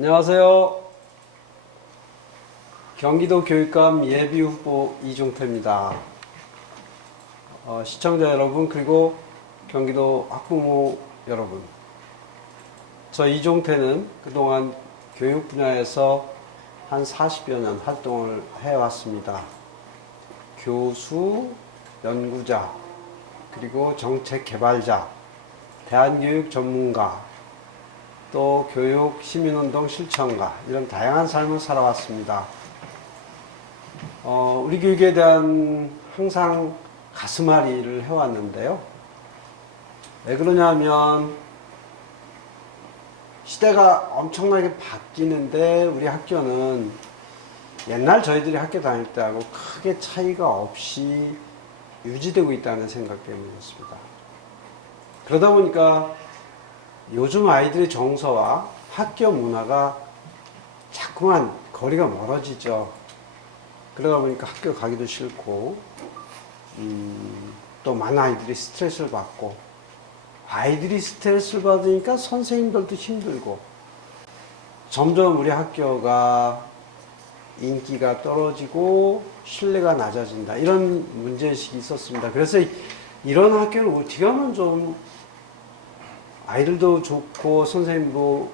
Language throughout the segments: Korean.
안녕하세요. 경기도 교육감 예비후보 이종태입니다. 시청자 여러분, 그리고 경기도 학부모 여러분, 저 이종태는 그동안 교육 분야에서 한 40여 년 활동을 해왔습니다. 교수, 연구자, 그리고 정책 개발자, 대한교육 전문가, 또 교육 시민운동 실천가, 이런 다양한 삶을 살아왔습니다. 우리 교육에 대한 항상 가슴앓이를 해왔는데요. 왜 그러냐면 시대가 엄청나게 바뀌는데 우리 학교는 옛날 저희들이 학교 다닐 때하고 크게 차이가 없이 유지되고 있다는 생각 때문이었습니다. 그러다 보니까 요즘 아이들의 정서와 학교 문화가 자꾸만 거리가 멀어지죠. 그러다 보니까 학교 가기도 싫고, 또 많은 아이들이 스트레스를 받고, 아이들이 스트레스를 받으니까 선생님들도 힘들고, 점점 우리 학교가 인기가 떨어지고 신뢰가 낮아진다, 이런 문제의식이 있었습니다. 그래서 이런 학교를 어떻게 하면 좀 아이들도 좋고 선생님도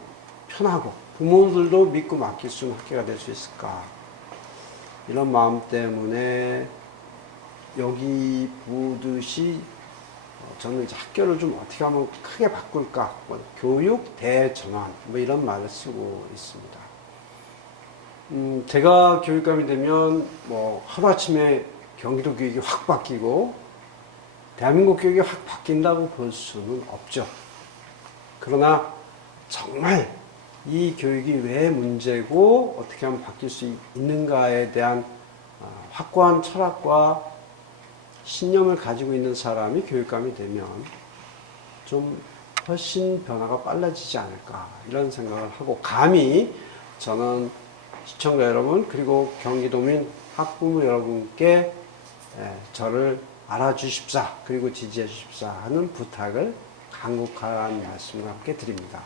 편하고 부모들도 믿고 맡길 수 있는 학교가 될 수 있을까, 이런 마음 때문에 여기 보듯이 저는 이제 학교를 좀 어떻게 하면 크게 바꿀까, 교육 대전환, 이런 말을 쓰고 있습니다. 제가 교육감이 되면 하루아침에 경기도 교육이 확 바뀌고 대한민국 교육이 확 바뀐다고 볼 수는 없죠. 그러나 정말 이 교육이 왜 문제고 어떻게 하면 바뀔 수 있는가에 대한 확고한 철학과 신념을 가지고 있는 사람이 교육감이 되면 좀 훨씬 변화가 빨라지지 않을까, 이런 생각을 하고, 감히 저는 시청자 여러분, 그리고 경기도민 학부모 여러분께 저를 알아주십사, 그리고 지지해 주십사 하는 부탁을 간곡한 말씀과 함께 드립니다.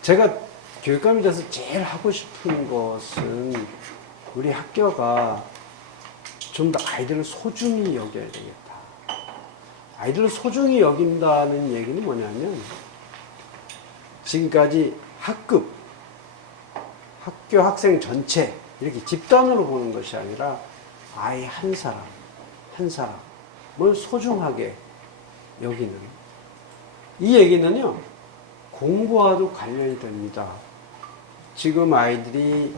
제가 교육감이 돼서 제일 하고 싶은 것은 우리 학교가 좀 더 아이들을 소중히 여겨야 되겠다. 아이들을 소중히 여긴다는 얘기는 뭐냐면, 지금까지 학급, 학교 학생 전체 이렇게 집단으로 보는 것이 아니라 아이 한 사람 한 사람을 소중하게 여기는, 이 얘기는요 공부와도 관련이 됩니다. 지금 아이들이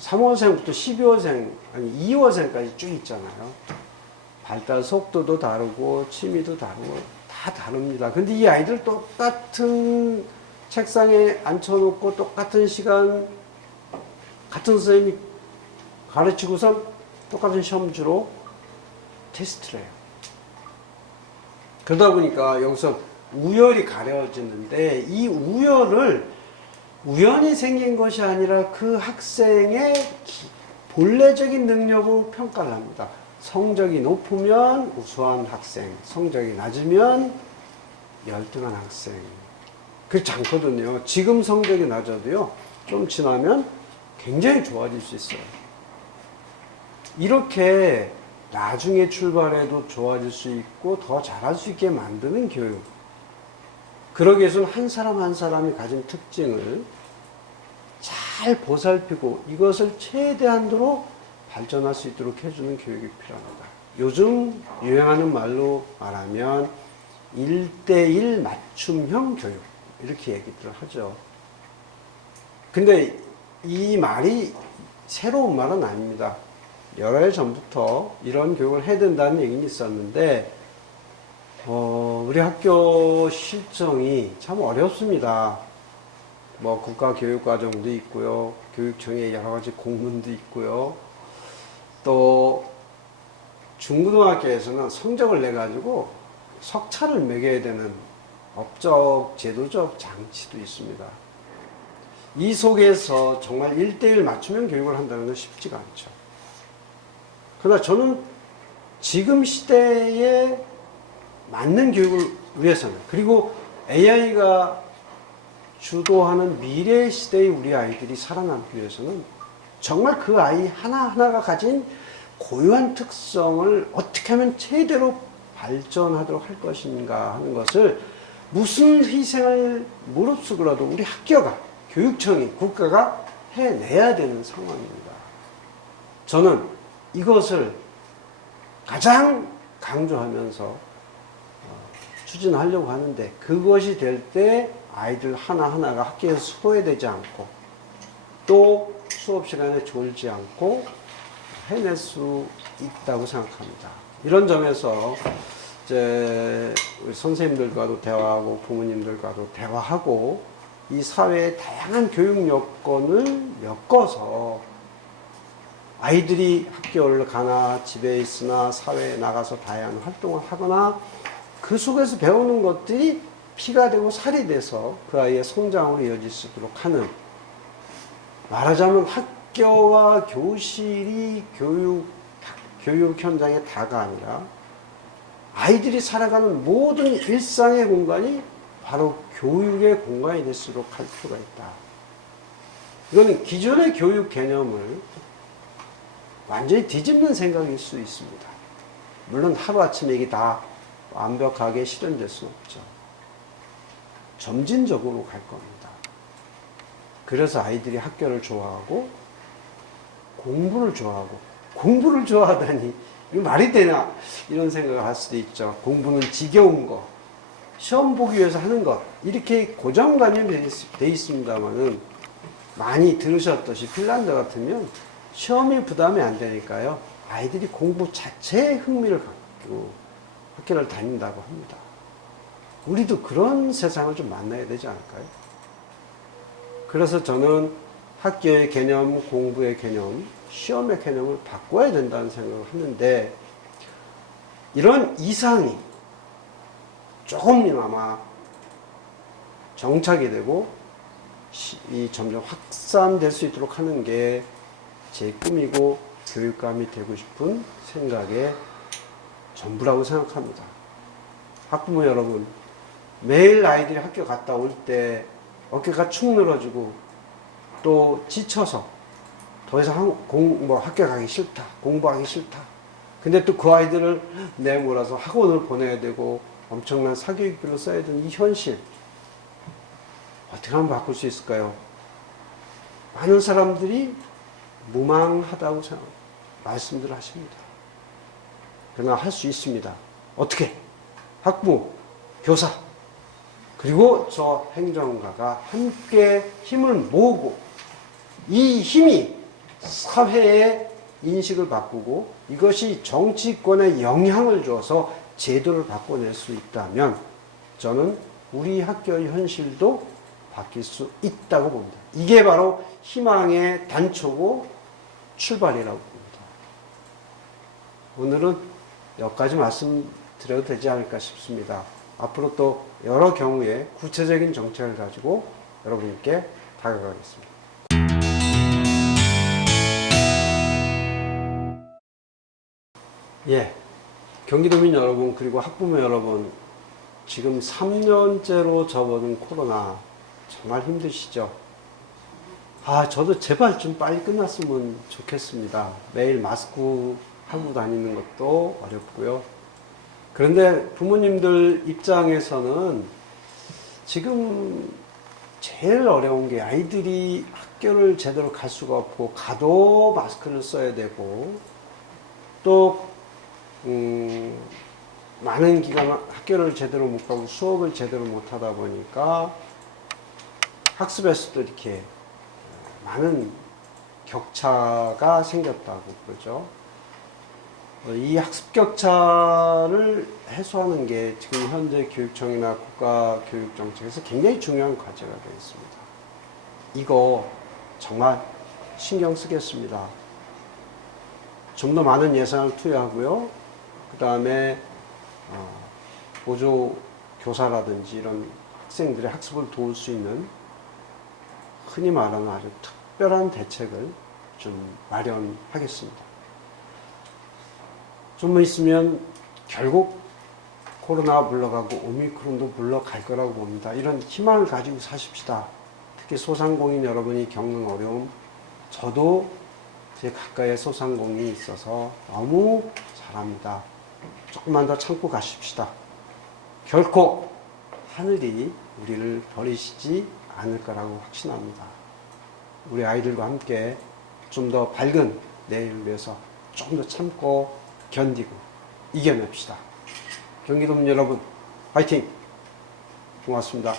3호생부터 12호생, 아니 2호생까지 쭉 있잖아요. 발달 속도도 다르고 취미도 다르고 다 다릅니다. 근데 이 아이들 똑같은 책상에 앉혀놓고 똑같은 시간 같은 선생님이 가르치고선 똑같은 시험지로 테스트를 해요. 그러다 보니까 여기서 우열이 가려지는데, 이 우열을 우연히 생긴 것이 아니라 그 학생의 본래적인 능력으로 평가를 합니다. 성적이 높으면 우수한 학생, 성적이 낮으면 열등한 학생. 그렇지 않거든요. 지금 성적이 낮아도요, 좀 지나면 굉장히 좋아질 수 있어요. 이렇게 나중에 출발해도 좋아질 수 있고 더 잘할 수 있게 만드는 교육, 그러기 위해서는 한 사람 한 사람이 가진 특징을 잘 보살피고 이것을 최대한도로 발전할 수 있도록 해주는 교육이 필요합니다. 요즘 유행하는 말로 말하면 1:1 맞춤형 교육, 이렇게 얘기들을 하죠. 근데 이 말이 새로운 말은 아닙니다. 여러 해 전부터 이런 교육을 해야 된다는 얘기는 있었는데, 우리 학교 실정이 참 어렵습니다. 국가교육과정도 있고요, 교육청의 여러 가지 공문도 있고요, 또 중고등학교에서는 성적을 내가지고 석차를 매겨야 되는 법적, 제도적 장치도 있습니다. 이 속에서 정말 1:1 맞춤형 교육을 한다는 건 쉽지가 않죠. 그러나 저는 지금 시대에 맞는 교육을 위해서는, 그리고 AI가 주도하는 미래 시대의 우리 아이들이 살아남기 위해서는 정말 그 아이 하나하나가 가진 고유한 특성을 어떻게 하면 최대로 발전하도록 할 것인가 하는 것을 무슨 희생을 무릅쓰고라도 우리 학교가, 교육청이, 국가가 해내야 되는 상황입니다. 저는 이것을 가장 강조하면서 추진하려고 하는데, 그것이 될 때 아이들 하나하나가 학교에서 소외되지 않고 또 수업 시간에 졸지 않고 해낼 수 있다고 생각합니다. 이런 점에서 이제 우리 선생님들과도 대화하고 부모님들과도 대화하고 이 사회의 다양한 교육 여건을 엮어서 아이들이 학교를 가나 집에 있으나 사회에 나가서 다양한 활동을 하거나 그 속에서 배우는 것들이 피가 되고 살이 돼서 그 아이의 성장으로 이어질 수 있도록 하는, 말하자면 학교와 교실이 교육 현장의 다가 아니라 아이들이 살아가는 모든 일상의 공간이 바로 교육의 공간이 될수록 할 필요가 있다. 이거는 기존의 교육 개념을 완전히 뒤집는 생각일 수 있습니다. 물론 하루아침에 이게 다 완벽하게 실현될 수는 없죠. 점진적으로 갈 겁니다. 그래서 아이들이 학교를 좋아하고 공부를 좋아하다니 이거 말이 되나 이런 생각을 할 수도 있죠. 공부는 지겨운 거, 시험 보기 위해서 하는 것, 이렇게 고정관념이 돼 있습니다만은 많이 들으셨듯이 핀란드 같으면 시험이 부담이 안 되니까요, 아이들이 공부 자체에 흥미를 갖고 학교를 다닌다고 합니다. 우리도 그런 세상을 좀 만나야 되지 않을까요? 그래서 저는 학교의 개념, 공부의 개념, 시험의 개념을 바꿔야 된다는 생각을 하는데, 이런 이상이 조금이나마 정착이 되고 점점 확산될 수 있도록 하는 게 제 꿈이고 교육감이 되고 싶은 생각의 전부라고 생각합니다. 학부모 여러분, 매일 아이들이 학교 갔다 올 때 어깨가 축 늘어지고 또 지쳐서 더 이상 학교 가기 싫다, 공부하기 싫다. 근데 또 그 아이들을 내몰아서 학원을 보내야 되고 엄청난 사교육비를 써야 되는 이 현실, 어떻게 하면 바꿀 수 있을까요? 많은 사람들이 무망하다고 말씀들 하십니다. 그러나 할 수 있습니다. 어떻게? 학부모, 교사, 그리고 저 행정가가 함께 힘을 모으고, 이 힘이 사회의 인식을 바꾸고 이것이 정치권에 영향을 줘서 제도를 바꿔낼 수 있다면 저는 우리 학교의 현실도 바뀔 수 있다고 봅니다. 이게 바로 희망의 단초고 출발이라고 봅니다. 오늘은 여기까지 말씀드려도 되지 않을까 싶습니다. 앞으로 또 여러 경우에 구체적인 정책을 가지고 여러분께 다가가겠습니다. 예, 경기도민 여러분, 그리고 학부모 여러분, 지금 3년째로 접어든 코로나 정말 힘드시죠? 저도 제발 좀 빨리 끝났으면 좋겠습니다. 매일 마스크 하고 다니는 것도 어렵고요. 그런데 부모님들 입장에서는 지금 제일 어려운 게 아이들이 학교를 제대로 갈 수가 없고, 가도 마스크를 써야 되고, 또 많은 기간 학교를 제대로 못 가고 수업을 제대로 못 하다 보니까 학습에서도 이렇게 많은 격차가 생겼다고 그러죠. 이 학습 격차를 해소하는 게 지금 현재 교육청이나 국가교육정책에서 굉장히 중요한 과제가 되어 있습니다. 이거 정말 신경 쓰겠습니다. 좀 더 많은 예산을 투여하고요. 그 다음에 보조 교사라든지 이런 학생들의 학습을 도울 수 있는 흔히 말하는 아주 특별한 대책을 좀 마련하겠습니다. 좀 있으면 결국 코로나 물러가고 오미크론도 물러갈 거라고 봅니다. 이런 희망을 가지고 사십시다. 특히 소상공인 여러분이 겪는 어려움, 저도 제 가까이에 소상공인이 있어서 너무 잘합니다. 조금만 더 참고 가십시다. 결코 하늘이 우리를 버리시지 않을 거라고 확신합니다. 우리 아이들과 함께 좀 더 밝은 내일을 위해서 좀 더 참고 견디고 이겨냅시다. 경기도민 여러분, 화이팅! 고맙습니다.